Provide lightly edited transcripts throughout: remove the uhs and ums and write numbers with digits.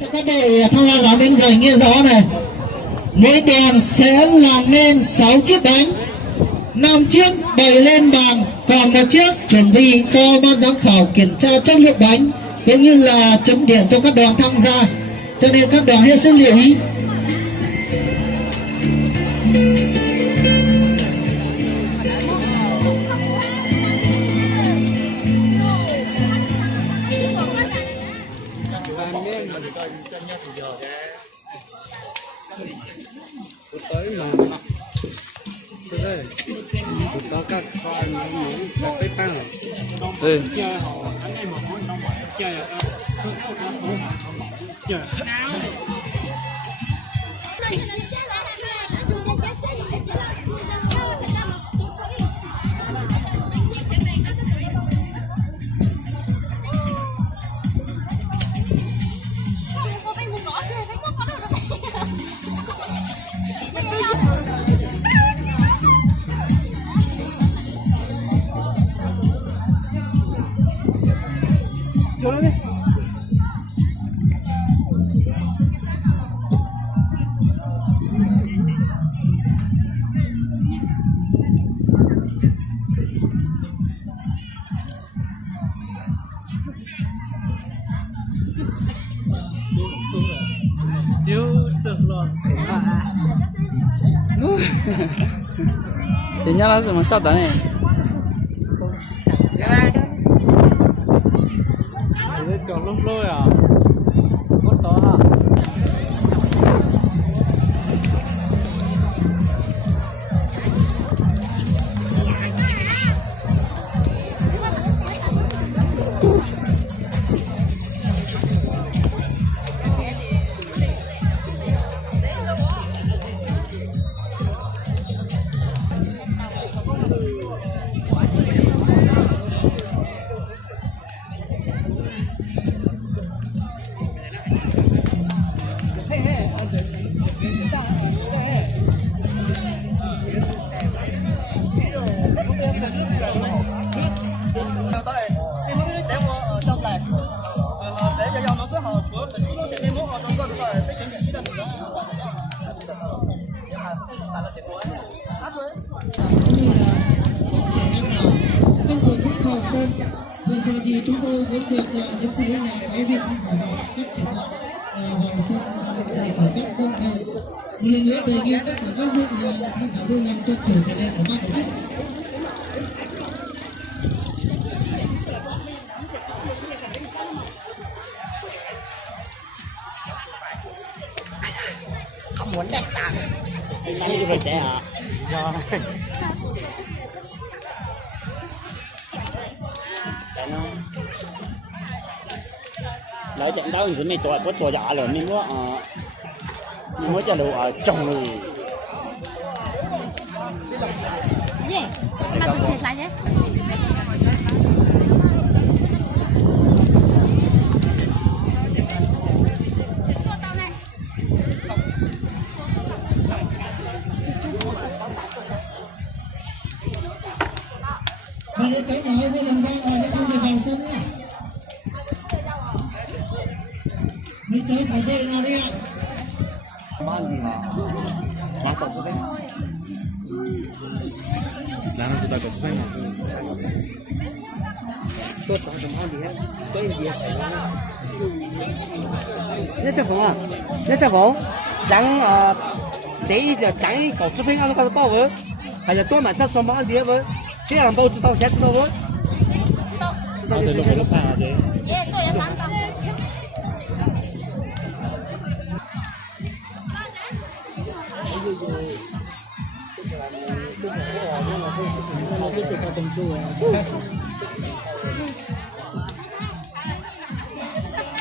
Cho các đội tham gia giáo bên giày nghe rõ này, mỗi đoàn sẽ làm nên 6 chiếc bánh, 5 chiếc bày lên bàn, còn một chiếc chuẩn bị cho ban giám khảo kiểm tra chất lượng bánh cũng như là chấm điểm cho các đoàn tham gia, cho nên các đoàn hết sức lưu ý. tới mà tôi đây có các con các cái tăng ừ. Chị nhớ là gì mà sao đấy này? còn lúc lôi à? Có to à? Vừa rồi thì chúng tôi cũng được những cái này cái việc của các trường học vào sân dạy của các con thầy. Một lần nữa đề nghị tất cả các huyện tham khảo vui làm cho kiểu thể lệ của ban tổ chức. Không muốn đẹp tặng. Anh như vậy trẻ à? Rồi. Đấy trận đấu thì mình tuổi có tuổi già rồi mình mới cho đủ ở trong người. Mà tôi chết lại nhé. Và để cháu nói với làm ra ngoài để không được vào sân nhé. Mấy cháu phải về nào đi ạ? Món gì mà? Món cậu có đấy. Đang chúng ta có xanh mà. Tôi chọn什么gì hết? Tôi gì hết? Nhất chất phồng à? Nhất chất phồng? Chẳng để chẳng cậu吃饭那个包文，还是多买点什么碟文？这样包知道，先知道不？知道就行。耶，做也3张。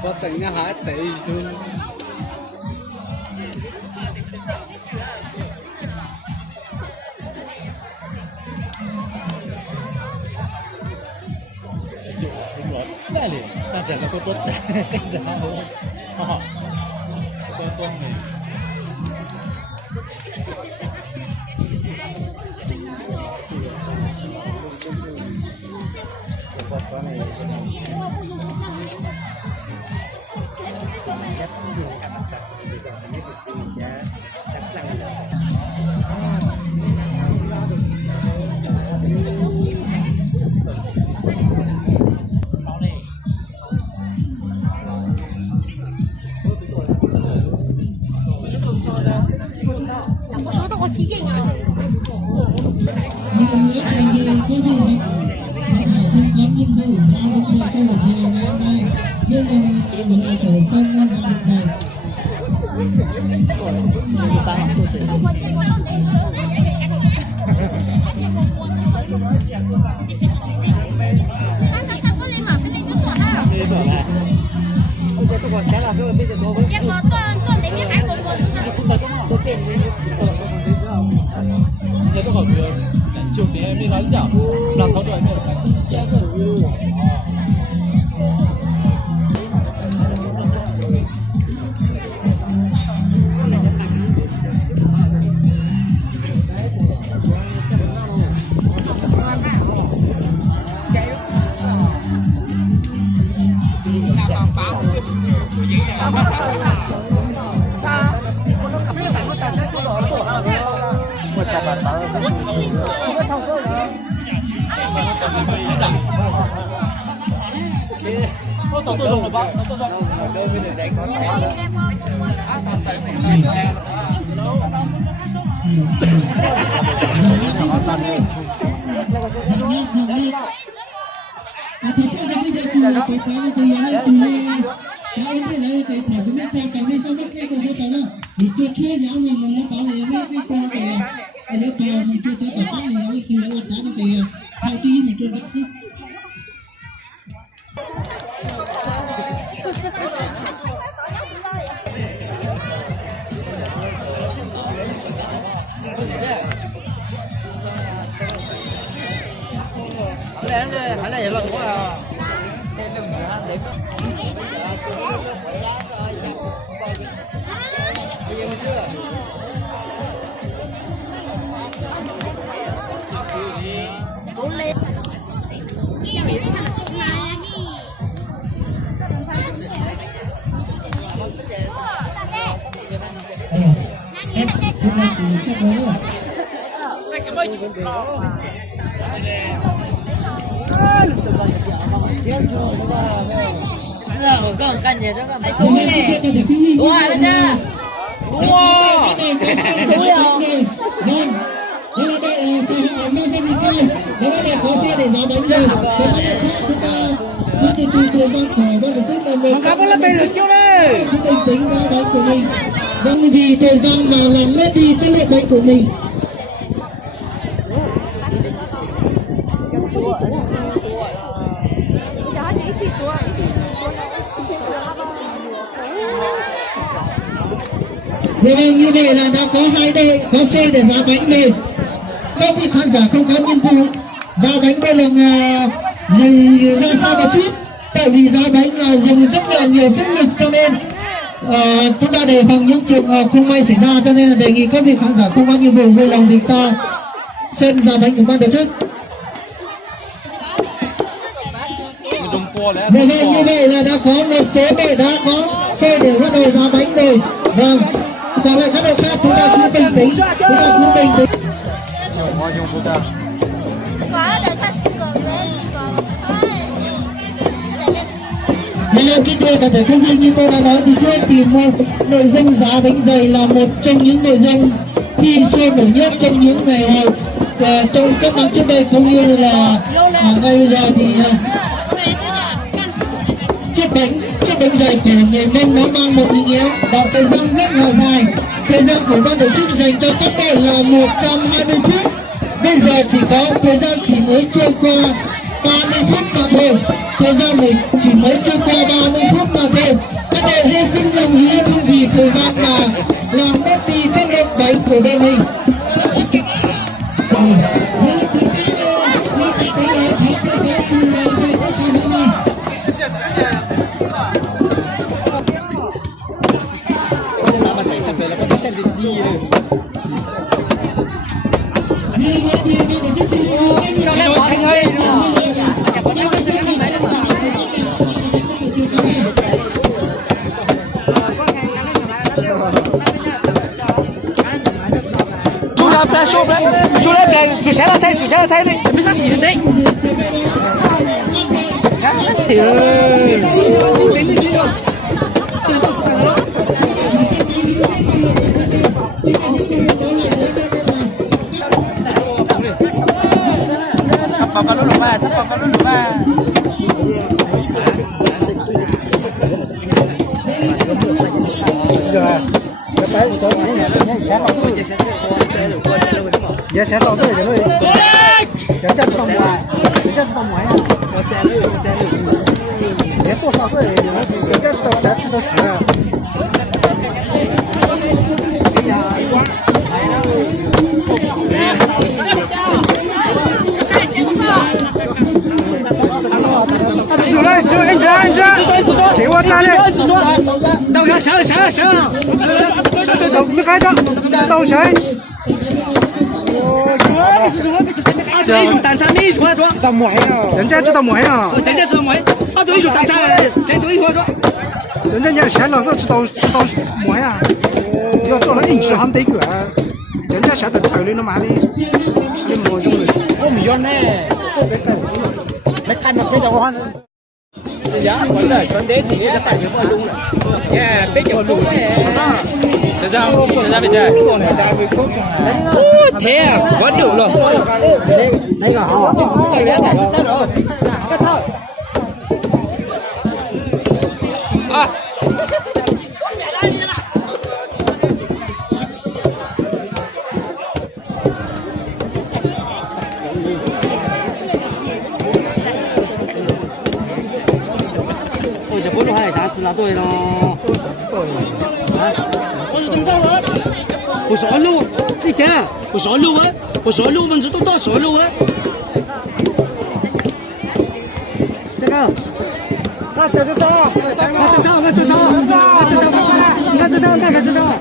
我整一下地luôn. Đây này, ta chẳng có tốt. 我说的我体检啊。 nhưng nữa là gì có gì không nhóm nhiệm vụ sao vấn đề cho một ngày ngày hôm nay với một ngày khởi sân năm học này也多少个9年没来讲，让曹主任没有来。Vâng, vì thời gian mà làm mất đi chất lượng bánh của mình. Vâng, như vậy là đã có hai đội có xe để giá bánh về. Các vị khán giả không có nhiệm vụ giá bánh bây giờ ra sao một chút, tại vì giá bánh là dùng rất là nhiều sức lực cho nên chúng ta đề phòng những trường hợp không may xảy ra, cho nên là đề nghị các vị khán giả không có nhiệm vụ vui lòng thì ta xem giá bánh của ban tổ chức. Vâng, như vậy là đã có một số đội đã có xe để bắt đầu giá bánh rồi. Vâng, còn lại các đội khác chúng ta cứ bình tĩnh, chúng ta cứ bình tĩnh. Hello, kính thưa toàn thể công viên, như tôi đã nói thì trước thì nội dung giá bánh dày là một trong những nội dung thi sôi nổi nhất trong những ngày hội trong các năm trước đây, cũng như là ngay bây giờ thì chiếc bánh dày của người Mông nó mang một ý nghĩa và thời gian rất là dài. Thời gian của ban tổ chức dành cho các đội là 120 phút. Bây giờ chỉ có thời gian chỉ mới trôi qua 30 phút mà thôi. Thời gian này chỉ mới trôi qua 30 phút mà thôi. Các đội hết sức lưu ý không vì thời gian mà làm mất đi chất lượng bánh của đội mình. sẽ được đi rồi. Thành ơi. Chú ra bên số bên, chú ra bên, chú sẽ là thay đi, biết sao xỉn đấy. Đi rồi. Tôi sẽ cái đó. Chắc vào lúc ba. Giờ cái tay của tôi này sẽ vào tôi giờ sẽ vào tôi rồi. Giờ chắc không ngoài. Để tôi vào tôi giờ chắc tôi sẽ tự sửa.主任，安全，请我站列。到个上，没开着，到谁？这一种单车你说，知道没有？人家知道没有？人家知道没？他就一种单车，这都一说。人家人闲了是知道没呀？要做了硬吃还得管，人家现在头里了嘛的，你没用的。我没用呢，没看到别叫我看。这家伙是全得地的，带去不用了。耶，别叫路噻。这张没在。天，我丢了。那个好。这边带走，个头。啊。我这还啥子拿对了？啊？我是东方人，我是二路，你看，我是二路文，我是二路文，知道多少路文？这个，那这就上，那就上，那就上，那就上，那个就上。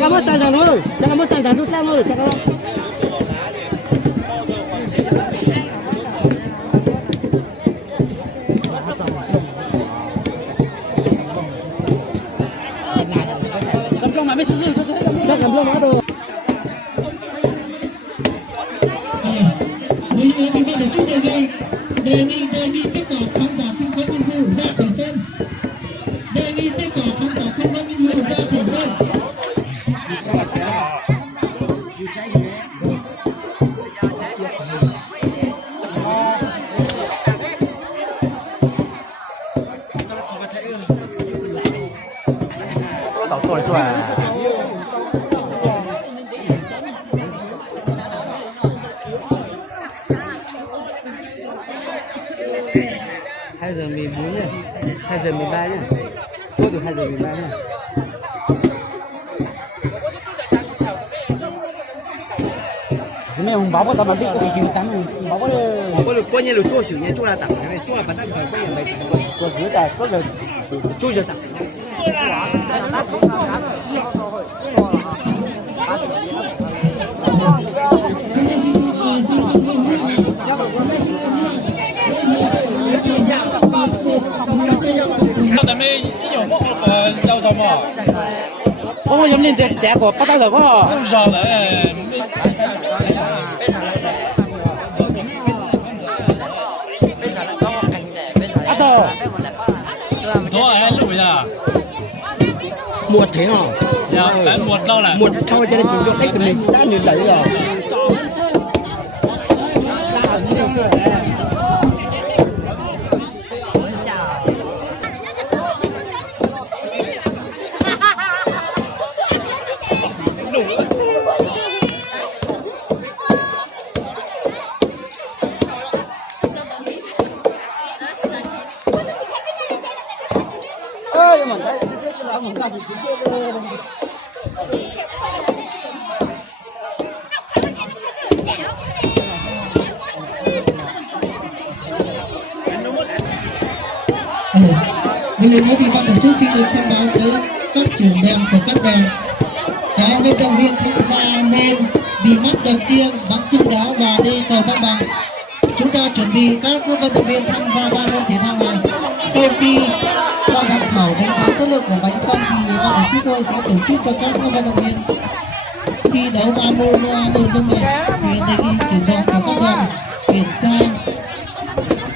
Jangan jangan dulu, jangan dulu, jangan. Belum habis susu, jangan belum ada. Đề nghị tất cả khán giả không có nhiệm vụ ra khỏi sân. Đề nghị tất cả khán giả không có nhiệm vụ ra khỏi sân. Tao thôi rồi. Hai giờ 14 nhá, 2 giờ 13 nhá, chốt được 2 giờ 13 nhá. Cái này hùng báo của tao mà biết cái gì tao báo có được bao nhiêu là chua xỉu nhá, chua là tạt xỉu này, chua là bắt tao phải bao nhiêu này, chua xỉu là chua giờ tạt xỉu nhá. Có giống như trẻ của bắt tay rồi có. Đó là lùi à? Muột thế hả? Dạ, muột đâu này? Muột sau cho nên chúng tôi cái mình đã nhìn thấy rồi. lần nữa thì ban tổ chức xin được thông báo tới các trưởng đoàn của các đoàn có vận động viên tham gia môn bị mắc đập chiêng, bắn cung đá và đi cầu thăng bằng. Chúng ta chuẩn bị các vận động viên tham gia ba môn thể thao này. Sau khi qua tham khảo đánh giá chất lượng của bánh xong thì ban tổ chức tôi sẽ tổ chức cho các vận động viên thi đấu ba môn nội dung này thì đề nghị chủ đoàn của các đoàn kiểm tra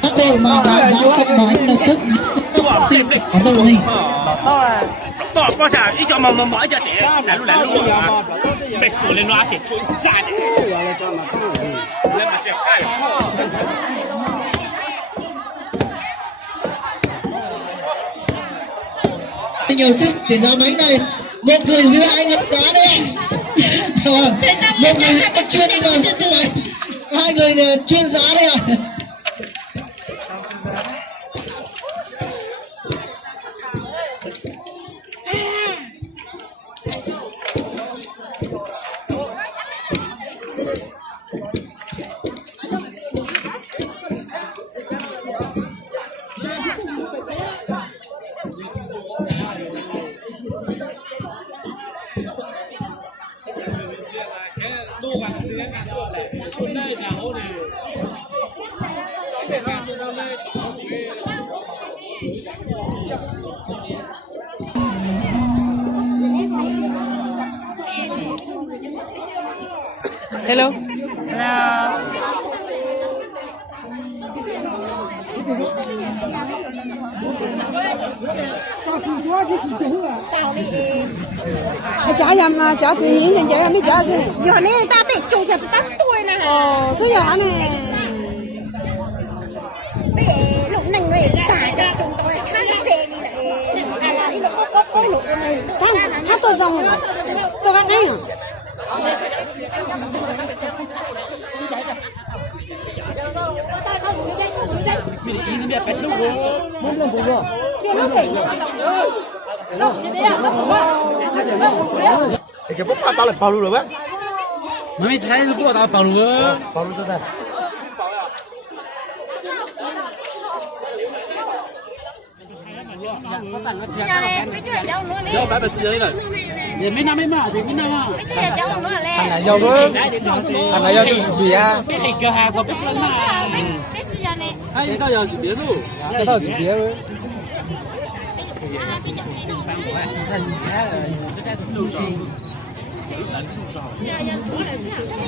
các đội mà đã không bánh lập tức ở đội mình.到高下一脚一脚点，来路啊！被锁链拉起，出炸的。来把这干了。Nhiều sức để ra máy này, một người giữa anh ngập đá đấy. Một người chuyên vào này, hai người chuyên giá đấy à. Hello. Chả nhầm mà chả tự nhiên thì chả biết chả gì này. Giờ này ta bị trùng chặt 8 tuổi nè. Số giờ này. Bị lúc này người tải cho chúng tôi khăn xe đi này. À là ít có lúc này. Thằng tôi xong rồi. Tôi bắt ngay hả? cái bốc tao lại bao luôn rồi bác. Mấy sai lúc tao bảo luôn. Bao luôn cho ta. Giờ này bây giờ cháu luôn đi. Bác bật dưới này. Mấy năm mà, mấy năm mà. Bây giờ cháu luôn lên. Thằng này do với. Thằng này do chú gì à? Cái thịt cửa hàng của biết lần mà. Bây giờ này. Ai tao giờ chỉ biết rồi. Cái tao chỉ biết với.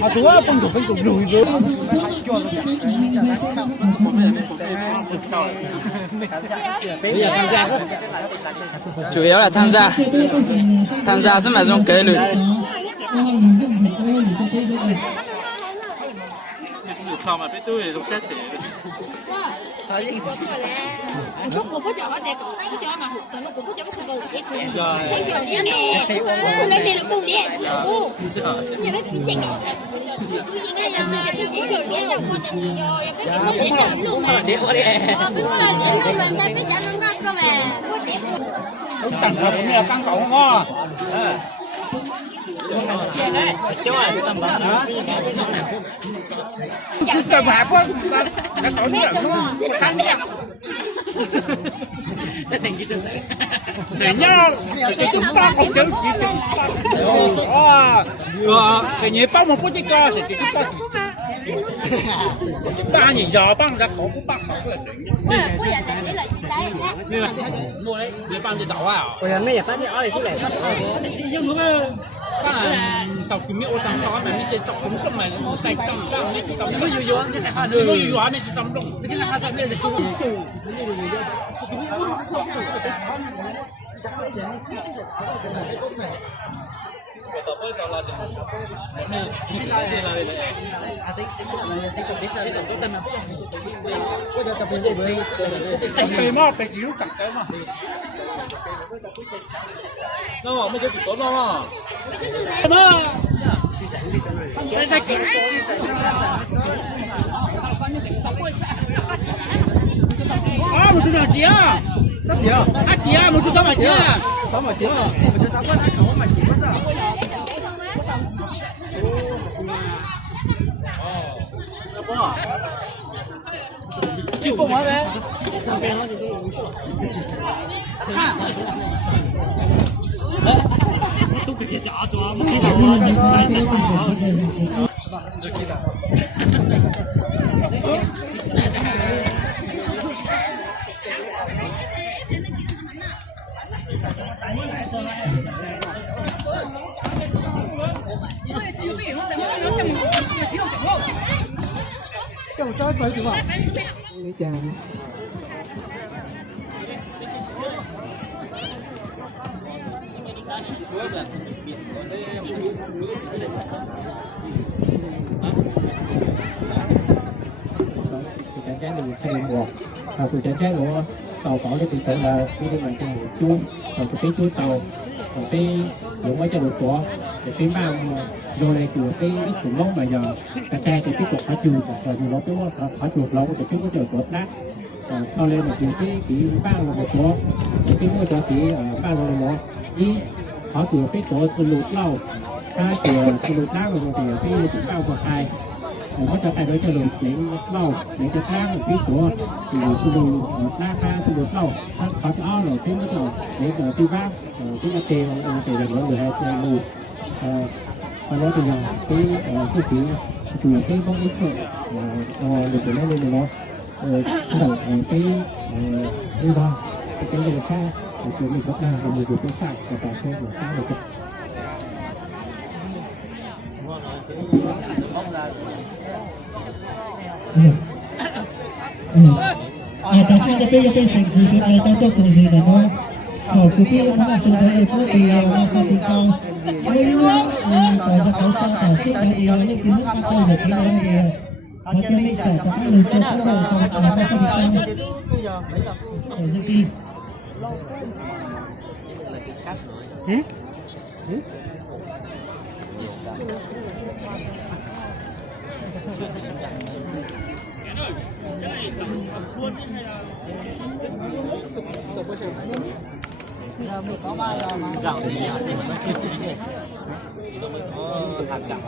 À tú á, bông chủ lùi rồi. Bây giờ tham gia. Chủ yếu là tham gia rất là trong kế lưỡi. Không mà biết tôi thì xét để. Lúc cũng có chọn để cũng có chọn mà hụt nó cũng có chọn cái gì thế. Cái kiểu như này. Lên đây là cùng đi. Nhà bếp bị chỉnh. Cứ như ngay là sẽ bị chỉnh kiểu như là con rồi cái không để chọn luôn mà. Để qua đi. Đúng là để luôn là ta biết chọn nó ngon cơ mà. Tặng là cũng là căng cổng không? Cần hạ quá. Đã cổng nhận không? Để nhau ba không chữ sẽ nhớ bao một phút chỉ có sẽ chỉ có ba nhìn giờ băng ra khổ cũng băng mà cứ là Như là mua đấy, để bao nhiêu tàu à? Ôi anh mấy phát đi ở đây xuống này. Nhưng mà cái là tàu kiếm nhiều tàu chó mà mình chơi tàu cũng không mà sai tàu tàu mình chỉ tàu nó vừa vừa cái hai đứa vừa vừa mình chỉ tàu đông cái là hai tàu bây giờ cũng Cây mà phải chịu cắt cái mà. Nó mới cái gì tốt đâu mà. Nó. Sai cái. À, một thứ gì à? Sắp gì à? À gì à? Một thứ sao mà gì à? Sao mà gì à? Một thứ tao quên cái khẩu mà gì mất rồi. Chị bông hả bé? 都给这家抓，没听到吗？是吧？这给的。叫trái phải đúng không? Lấy trà đi. Cái mình sẽ dùng bột từ trái của tàu tỏi để tự là khi mình cho một chuông rồi cái chuối tàu rồi cái dùng ở cho được của cái mang rồi này của cái ít sử lốt mà giờ cái thì tiếp tục phải chừa sợ thì nó cũng phải chừa lâu để chúng có chờ tốt lát cho nên là cái ba là một của cái mua cho cái ba là một đi họ chừa cái của chừa lụt lâu hai chừa lụt lá rồi thì sẽ chỉ bao của hai mình có cho thay đổi cho lụt những lâu những cái khác một cái của thì chừa lụt lá ba chừa lụt lâu họ cho ao rồi cái nó rồi để tiêu bác chúng ta tiền là người hai chơi lụt và nói bây giờ cái chu kỳ của cái bóng ít rồi để trở nên lên nó đẩy cái lý do cái người xa để chuyển mình rất là mình dùng cái phạt và cả xe của ta được tại sao cái sự của chúng ta tôi có gì là nó ở cái nó là sự đấy có thì là sao thì cao đây luôn tại nó có sao tại chiếc cái điều những cái nước ăn tôi được cái này thì họ cho mình trả cả người cho các đầu xong là nó sẽ bị cao ở dưới kia có bao giờ mà gạo thì nó chưa chín rồi. Nó mới có hạt gạo.